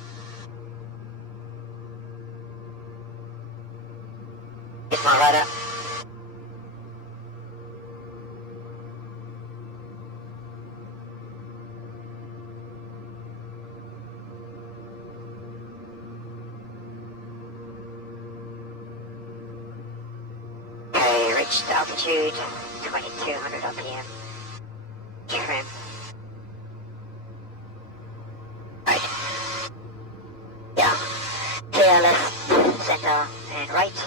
Get my rudder. Okay, reached altitude, 2200 RPM. Trim. Right. Yeah. Clear left, center, and right.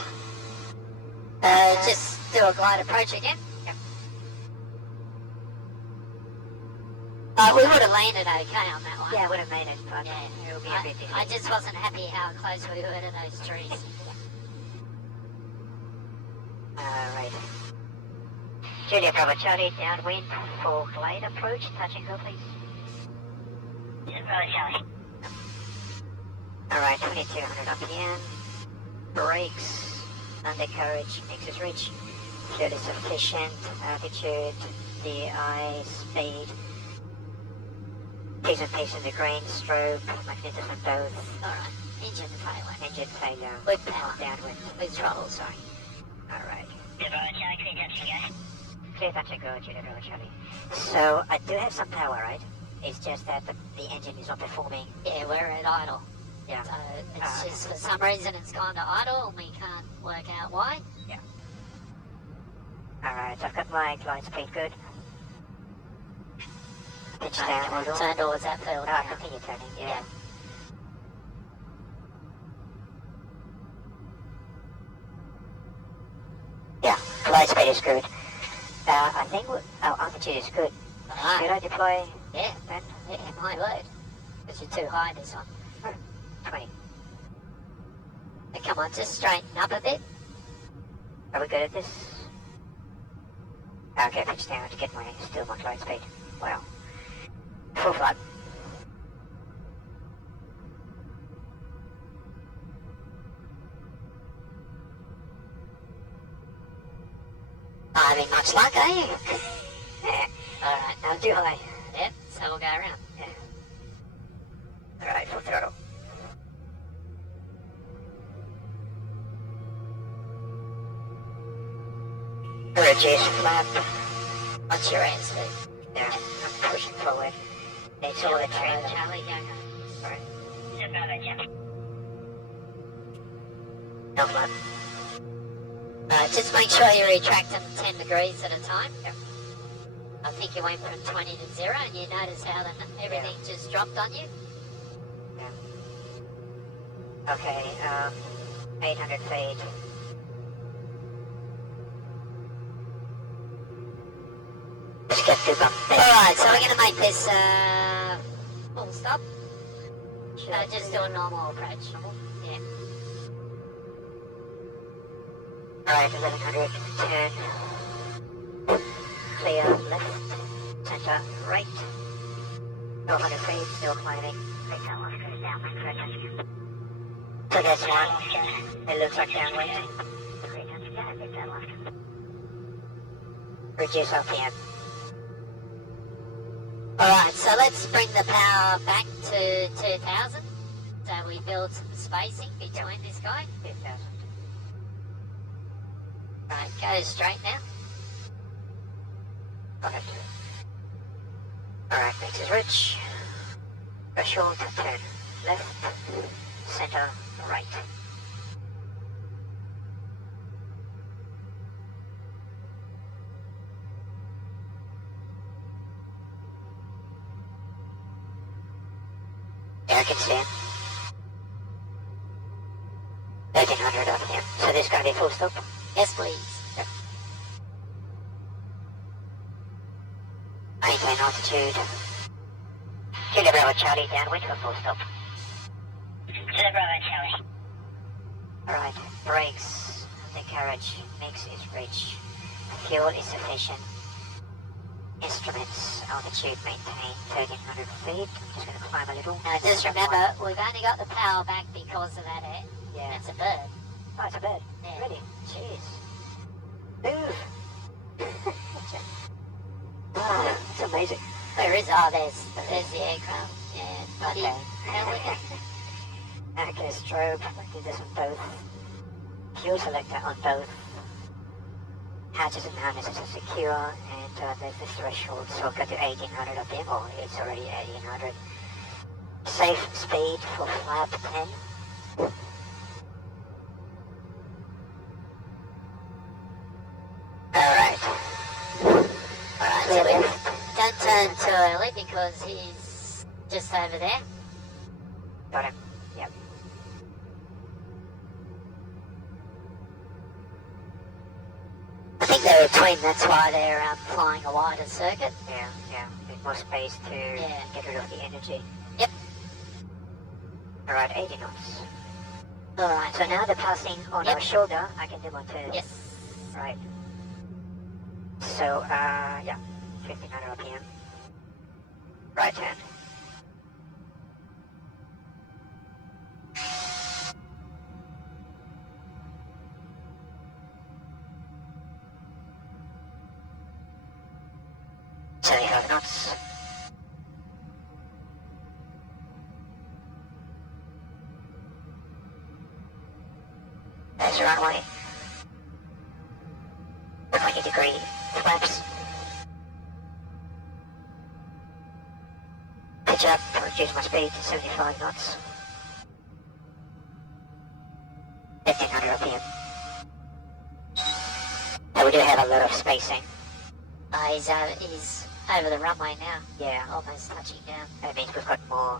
Just do a glide approach again. Yep. We would have landed okay on that one. Yeah, I would have made it, but Yeah. it'll be a bit I difficult. just wasn't happy how close we were to those trees. Right. Julia Bravo Charlie, downwind for glide approach. Touch and go, please. Bravo Charlie. Alright, 2200 RPM. Brakes. Undercarriage makes us reach. Fuel is sufficient. Altitude, DI, speed. Pace and pace in the green, strobe, magnetism both. Alright, engine failure. Engine failure. With power. Downwind. With throttle, sorry. Alright. Bravo Charlie, clear touch and go. Clear touch and go, Julia Bravo Charlie. So, I do have some power, right? It's just that the engine is not performing. Yeah, we're at idle. Yeah. So it's just for some reason it's gone to idle and we can't work out why. Alright, I've got my glide speed good. Pitch down a little. Turn towards that field. Continue turning, yeah. Yeah, glide speed is good. I think our altitude is good. Should I deploy Yeah, then? yeah, my word. Because you're too high this one. 20. Hey, come on, just straighten up a bit. Are we good at this? Okay, pitch down to get my glide speed. Wow. Full flat. Having much luck, are you? Yeah. Alright, Not too high. yep, so we'll go around. Alright, full throttle. Reduce flap. What's your answer? Yeah, I'm pushing forward. It's all the trend. Charlie, go. Alright. Bravo Charlie. No flood. Just make sure you retract them 10 degrees at a time. Yep. I think you went from 20 to 0 and you notice how everything just dropped on you. Yeah. Okay, 800 feet. Let's get to BUMFISH. Alright, so we're going to make this full stop. Just do a normal approach. Yeah. Alright, 1100, turn. Clear left, center right. 400 feet, still climbing. So that's one. It looks like downwind. Reduce RPM. Alright, so let's bring the power back to 2000. So we build some spacing between this guy. 2000. Right, go straight now. Got it. Alright, next is ridge. Threshold, turn left, center, right. Yeah, I can see it. 1300 up here. So this is going to be full stop? Yes, please. Yep. Maintain altitude. Kilo Bravo Charlie, downwind for full stop. Kilo Bravo Charlie. Alright, brakes. The carriage mix is rich. Fuel is sufficient. Instruments, altitude maintained 1300 feet. I'm just going to climb a little. Now just remember, we've only got the power back because of that air. Yeah. That's a bird. Oh, it's a bird. Yeah. Ready? Jeez. Move! Ah, it's amazing. Where is? Oh, there's the aircraft. Yeah, it's bloody elegant. Okay, strobe. I do this on both. Fuel selector on both. Hatches and harnesses are secure, and there's the threshold, so go to 1800 up there. Oh, it's already 1800. Safe speed for flap 10. Alright. Alright, so we don't turn too early because he's just over there. Got him. Yep. I think they're a twin, that's why they're flying a wider circuit. Yeah. Need more space to get rid of the energy. Yep. Alright, 80 knots. Alright, So now they're passing on our shoulder. I can do one too. Yes. Right. So, yeah. 1500 RPM. Right hand. Knots. There's your runway. 20-degree flaps. Pitch up, reduce my speed to 75 knots. 1500 RPM. So we do have a lot of spacing. He's over the runway now. Yeah. Almost touching down. That means we've got more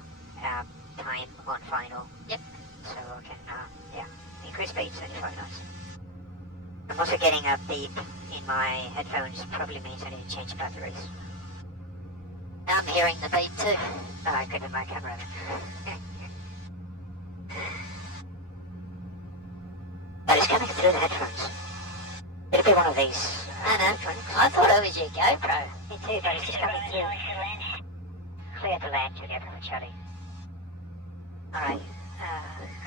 time on final. Yep. So I can, increase speed 75 knots. I'm also getting a beep in my headphones, probably means I need to change batteries. I'm hearing the beep too. I couldn't my camera then. But it's coming through the headphones. It'll be one of these. No. I thought it was your GoPro. Me too, but it's just coming through. Clear to land together with Charlie. Alright,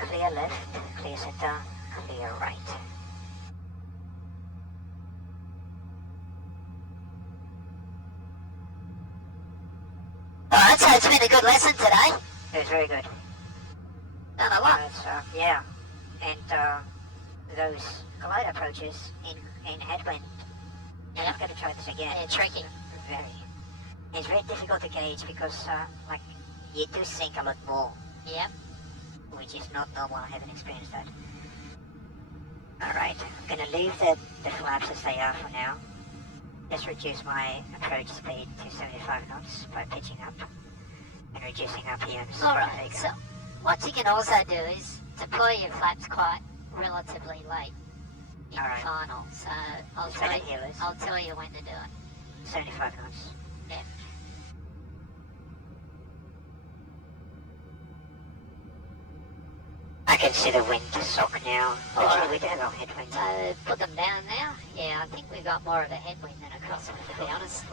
clear left, clear center, clear right. Alright, so it's been a good lesson today. It was very good. Done a lot. Yeah, and those glide approaches in headwind. Yeah. I've got to try this again. Yeah, tricky. It's very difficult to gauge because like you do sink a lot more, Yep. which is not normal. I haven't experienced that. Alright, I'm gonna leave the flaps as they are for now. Just reduce my approach speed to 75 knots by pitching up and reducing RPMs. Alright, so what you can also do is deploy your flaps quite relatively late in Alright. final. So I'll tell you when to do it. 75 knots. Yeah. I can see the wind sock now. Actually, we do have our headwind. So put them down now. Yeah, I think we've got more of a headwind than a crosswind, to be honest.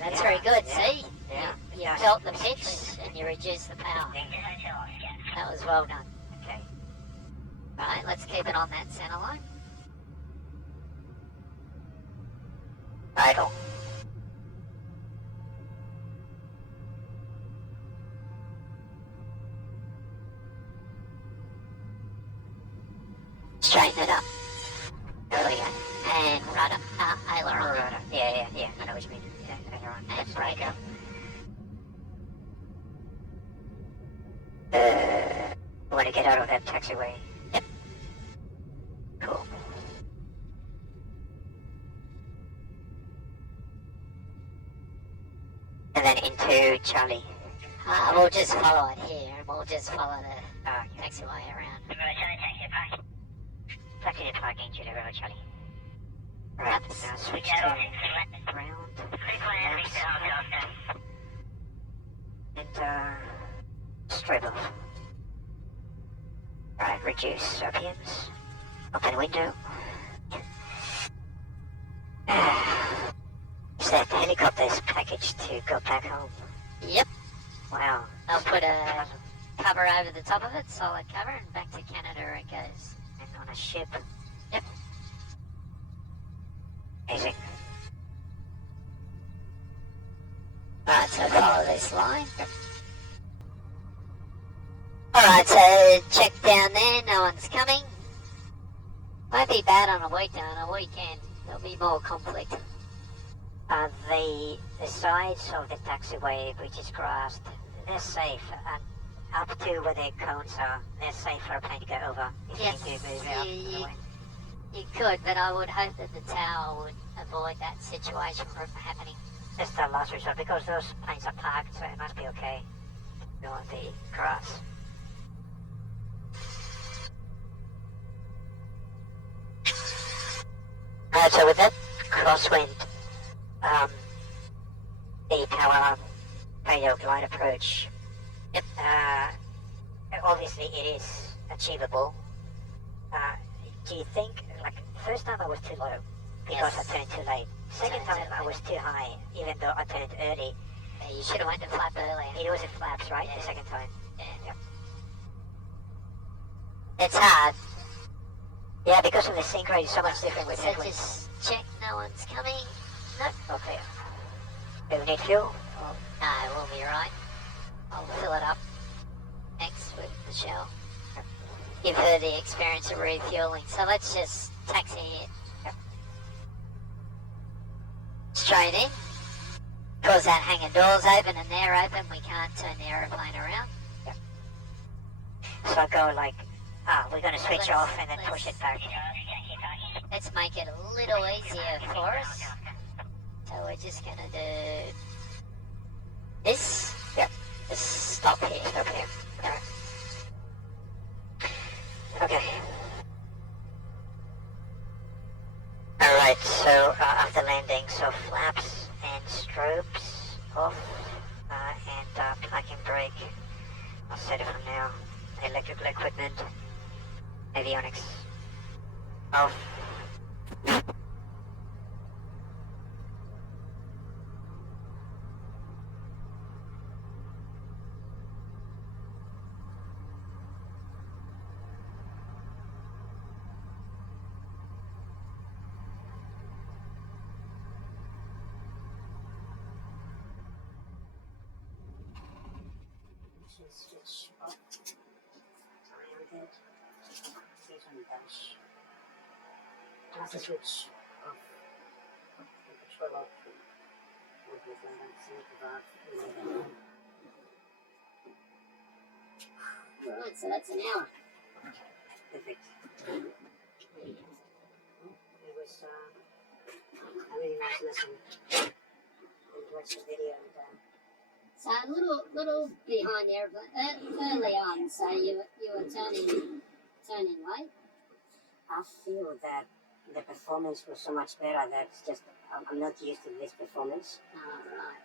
That's very good. Yeah. See? Yeah. You felt the pitch and you reduced the power. That was well done. Okay. Right, let's keep it on that center line. Idle. Straighten it up. There we go. And rudder. Aileron. Yeah. I know what you mean. Yeah, aileron. And brake up. I want to get out of that taxiway. Yep. Cool. And then into Charlie. We'll just follow it here, and we'll just follow the taxiway around. Taxi to parking, Julia Road, Charlie. Right, now switch to ground. And, straight off. Right, reduce RPMs. Open window. Is that helicopter's package to go back home? Yep. Wow. I'll put a cover over the top of it, solid cover, and back to Canada it goes. And on a ship. Yep. Amazing. Right, so follow this line. Alright, so check down there, no one's coming. Won't be bad on a weekday, on a weekend there'll be more conflict. The sides of the taxiway, which is grassed, they're safe. And up to where the cones are, they're safe for a plane to go over. If Yes, you move out the way. you could, but I would hope that the tower would avoid that situation from happening. That's the last resort, because those planes are parked, so it must be okay. Go on the grass. Alright, so with that crosswind, the power radio glide approach, obviously it is achievable. Do you think, like, first time I was too low because Yes. I turned too late. Second time I was too high, even though I turned early. You should have went to flap earlier. It was a flaps, right? Yeah. The second time. Yeah. It's hard. Yeah, because of the sync rate is so much different with So headwind. just check no one's coming. Nope. Okay. Do we need fuel? No, we'll be right. I'll fill it up next with the shell. Give her the experience of refueling. So let's just taxi it. Straight in. Because that hangar door's open and they're open, we can't turn the aeroplane around. So I go like, we're going to switch off and then push it back. Let's make it a little easier for us. So we're just going to do this. Yep. Just stop here. Stop here. Alright. Okay. Alright, so after landing, so flaps and strobes off, and parking brake. I'll set it for now. Electrical equipment, avionics off. Switch off. Oriented. Here's on the dash. That's the switch off. The control off. With the Alright, so that's an hour. Perfect. It was a really nice lesson. And watch the video and So a little behind airplane early on. So you were turning late. I feel that the performance was so much better that it's just I'm not used to this performance. Right.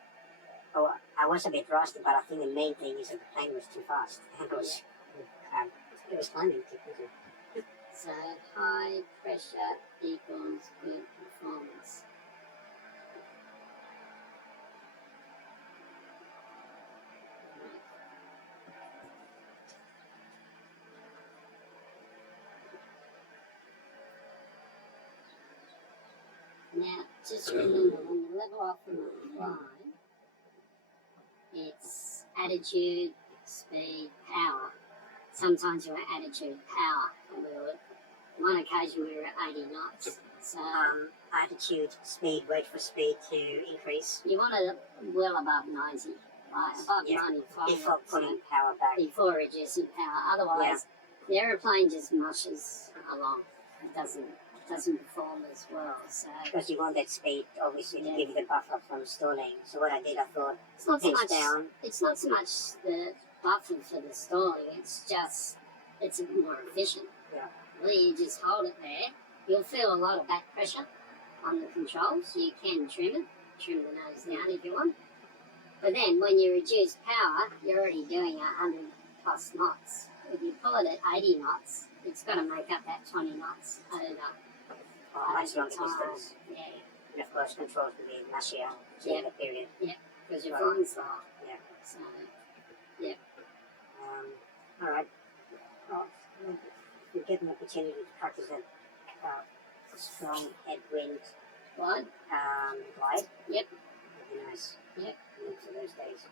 Oh, I was a bit rusty, but I think the main thing is that the plane was too fast. It was climbing too quickly. So high pressure equals good performance. Now, just remember, when you level off and apply, it's attitude, speed, power. Sometimes you're at attitude, power. And one occasion we were at 80 knots. So Attitude, speed, wait for speed to increase. you want it well above 90, right? Above 95. Before pulling power back. Before reducing power. Otherwise, the aeroplane just mushes along. It doesn't perform as well. So Because you want that speed, obviously, to give you the buffer from stalling. So what I did, I thought, it's not so pinch much down. It's not so much the buffer for the stalling. It's more efficient. Yeah. Really, you just hold it there. You'll feel a lot of back pressure on the controls. You can trim the nose down if you want. But then when you reduce power, you're already doing 100 plus knots. If you pull it at 80 knots, it's got to make up that 20 knots over. Much longer distance. Yeah, And of course, controls will be mushier during the period. because you're flying slow. Yeah. So, All right. Well, we get an opportunity to practice that strong headwind glide. glide. Yep. Would be nice. Yep. Look for those days.